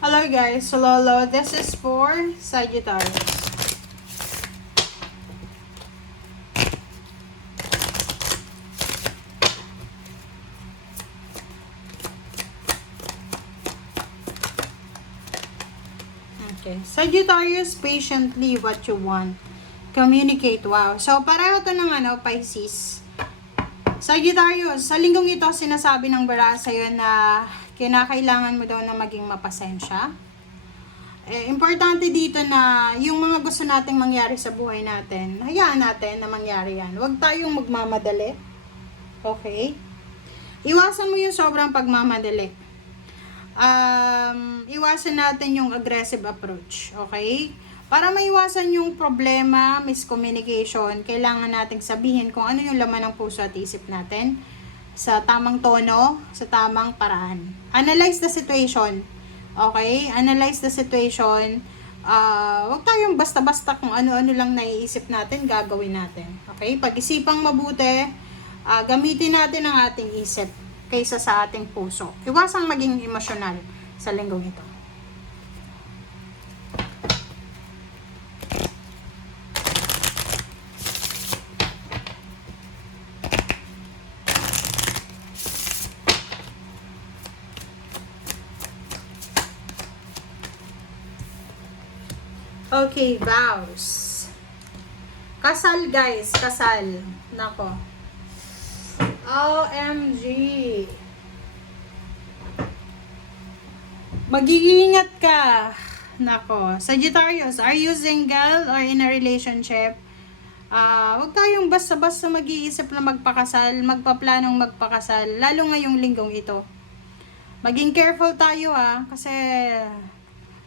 Hello guys, Lolo. This is for Sagittarius. Okay. Sagittarius, patiently what you want. Communicate. Wow. So, pareho to ng Pisces. Sagittarius, sa linggong ito, sinasabi ng bara sa'yo na kinakailangan mo daw na maging mapasensya. Importante dito na yung mga gusto nating mangyari sa buhay natin, hayaan natin na mangyari yan. Huwag tayong magmamadali. Okay? Iwasan mo yung sobrang pagmamadali. Iwasan natin yung aggressive approach. Okay? Para maiwasan yung problema, miscommunication, kailangan nating sabihin kung ano yung laman ng puso at isip natin sa tamang tono, sa tamang paraan. Analyze the situation. Okay? Analyze the situation. Huwag tayong basta-basta kung ano-ano lang naiisip natin, gagawin natin. Okay? Pag-isipang mabuti, gamitin natin ang ating isip kaysa sa ating puso. Iwasang maging emosyonal sa linggong ito. Okay, vows. Kasal guys, kasal. Nako. OMG. Mag-iingat ka. Nako. Sagittarius, are you single or in a relationship? Huwag tayong basta-basta mag-iisip na magpakasal, magpaplanong magpakasal, lalo ngayong linggong ito. Maging careful tayo kasi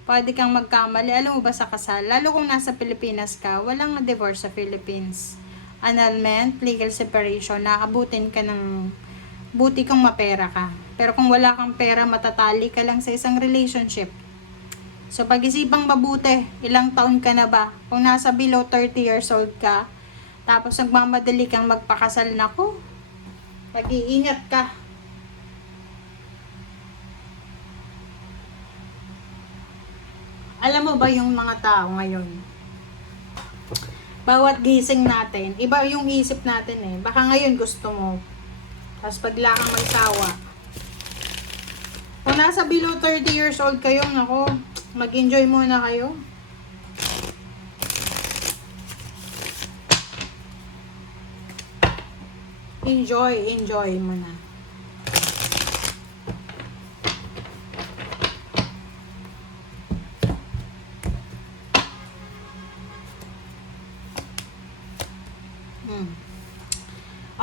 pwede kang magkamali. Alam mo ba sa kasal, lalo kung nasa Pilipinas ka, walang divorce sa Philippines. Annulment, legal separation, naabutin ka ng buti kang mapera ka. Pero kung wala kang pera, matatali ka lang sa isang relationship. So, pag-isipang mabuti, ilang taon ka na ba? Kung nasa below 30 years old ka, tapos nagmamadali kang magpakasal, nako, mag-iingat ka. Alam mo ba yung mga tao ngayon? Bawat gising natin, iba yung isip natin eh. Baka ngayon gusto mo, tapos pagla kang magsawa. Kung nasa below 30 years old kayo, nako, mag-enjoy muna kayo. Enjoy muna.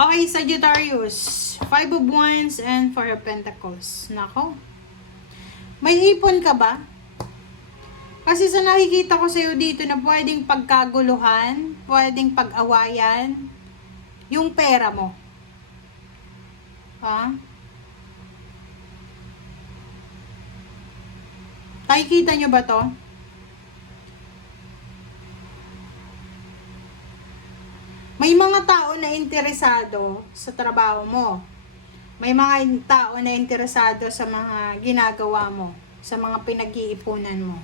Okay, Sagittarius. 5 of Wands and 4 of Pentacles. Nako. May ipon ka ba? Kasi sa nakikita ko sa'yo dito na pwedeng pagkaguluhan, pwedeng pag-awayan, yung pera mo. Ha? Nakikita nyo ba to? May mga tao na interesado sa trabaho mo. May mga tao na interesado sa mga ginagawa mo, sa mga pinag-iipunan mo.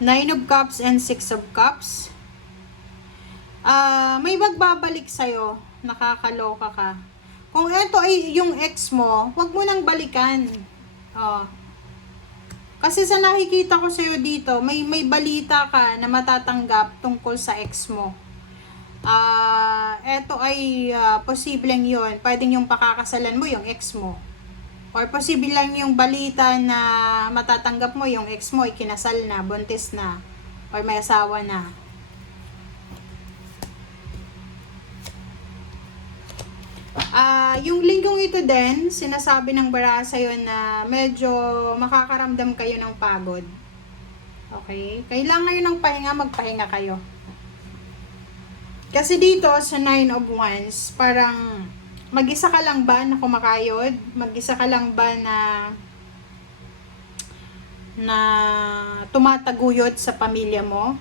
Nine of Cups and Six of Cups. May magbabalik sa'yo, nakakaloka ka. Kung ito ay yung ex mo, wag mo nang balikan. Kasi sa nakikita ko sa'yo dito, may balita ka na matatanggap tungkol sa ex mo. Eto ay posibleng yun. Pwedeng yung pakakasalan mo yung ex mo. Or posible lang yung balita na matatanggap mo yung ex mo, ikinasal na, buntis na, or may asawa na. Yung linggong ito din, sinasabi ng bara sa'yo na medyo makakaramdam kayo ng pagod. Okay? Kailangan kayo ng pahinga, magpahinga kayo. Kasi dito sa Nine of Wands, parang mag-isa ka lang ba na kumakayod? Mag-isa ka lang ba na tumataguyod sa pamilya mo?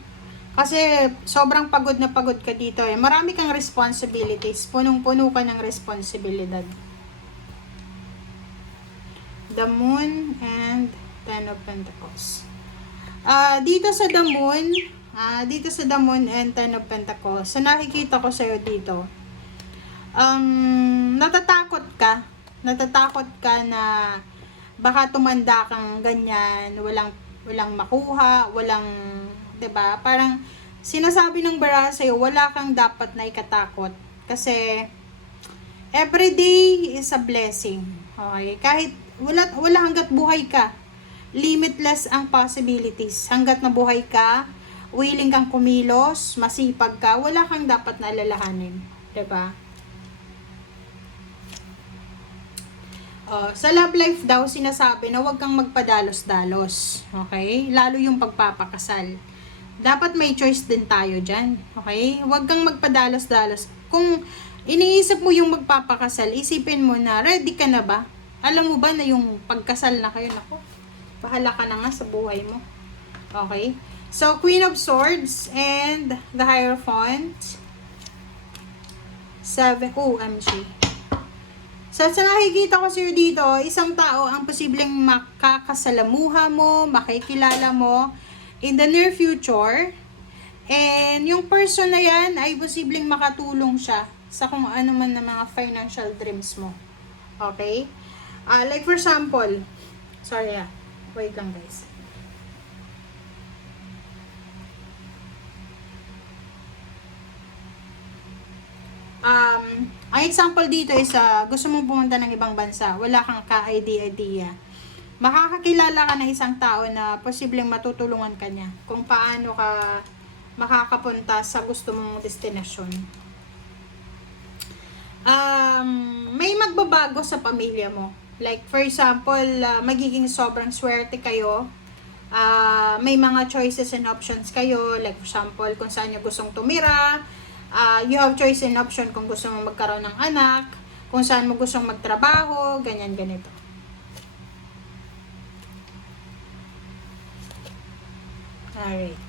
Kasi sobrang pagod na pagod ka dito eh. Marami kang responsibilities. Punong-puno ka ng responsibilidad. The Moon, and Ten of Pentacles. Dito sa The Moon, and Ten of Pentacles, so nakikita ko sa'yo dito, natatakot ka na baka tumanda kang ganyan, walang makuha, walang, 'di ba? Parang sinasabi ng bara sa'yo, wala kang dapat na ikatakot kasi everyday is a blessing. Okay? Kahit wala hangga't buhay ka, limitless ang possibilities. Hangga't nabuhay ka, willing kang kumilos, masipag ka, wala kang dapat na alalahanin. 'Di ba? Sa love life daw, sinasabi na huwag kang magpadalos-dalos. Okay? Lalo yung pagpapakasal. Dapat may choice din tayo dyan. Okay? Huwag kang magpadalos-dalos. Kung iniisip mo yung magpapakasal, isipin mo na, ready ka na ba? Alam mo ba na yung pagkasal na kayo, nako, bahala ka na nga sa buhay mo. Okay? So, Queen of Swords and the Hierophant. 7, OMG. So, sa nakikita ko sir dito, isang tao ang posibleng makakasalamuha mo, makikilala mo in the near future. And yung person na yan ay posibleng makatulong siya sa kung ano man na mga financial dreams mo. Okay? Like for example, sorry wait lang guys. Ang example dito is gusto mong pumunta ng ibang bansa, wala kang ka-idea. Makakakilala ka ng isang tao na posibleng matutulungan ka niya kung paano ka makakapunta sa gusto mong destinasyon. May magbabago sa pamilya mo. Like for example, magiging sobrang swerte kayo. May mga choices and options kayo. Like for example, kung saan nyo gustong tumira. You have choice and option kung gusto mo magkaroon ng anak, kung saan mo gustong magtrabaho, ganyan, ganito. Alright.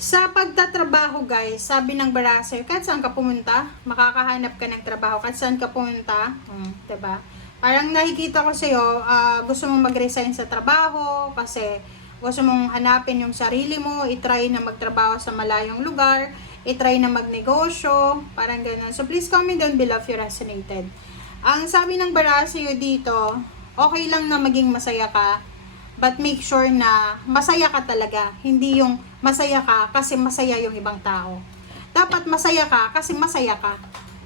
Sa pagtatrabaho guys, sabi ng bara sa'yo, kahit saan ka pumunta, makakahanap ka ng trabaho, kahit saan ka pumunta, diba? Parang nakikita ko sa'yo, gusto mong mag-resign sa trabaho, kasi gusto mong hanapin yung sarili mo, itry na magtrabaho sa malayong lugar, itry na magnegosyo, parang gano'n. So, please comment down below if you resonated. Ang sabi ng bara sa'yo dito, okay lang na maging masaya ka, but make sure na masaya ka talaga. Hindi yung masaya ka kasi masaya yung ibang tao. Dapat masaya ka kasi masaya ka.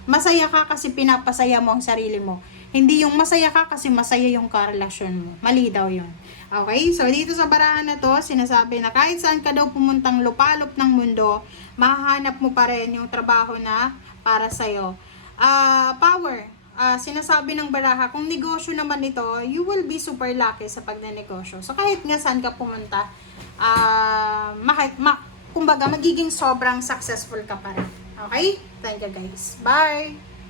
Masaya ka kasi pinapasaya mo ang sarili mo. Hindi yung masaya ka kasi masaya yung karelasyon mo. Mali daw yun. Okay? So, dito sa barahan na to, sinasabi na kahit saan ka daw pumuntang lupalop ng mundo, mahahanap mo pa rin yung trabaho na para sa'yo. Power. Sinasabi ng baraha, kung negosyo naman ito, you will be super lucky sa pagnenegosyo. So, kahit nga saan ka pumunta, kumbaga, magiging sobrang successful ka pa rin. Okay? Thank you guys. Bye!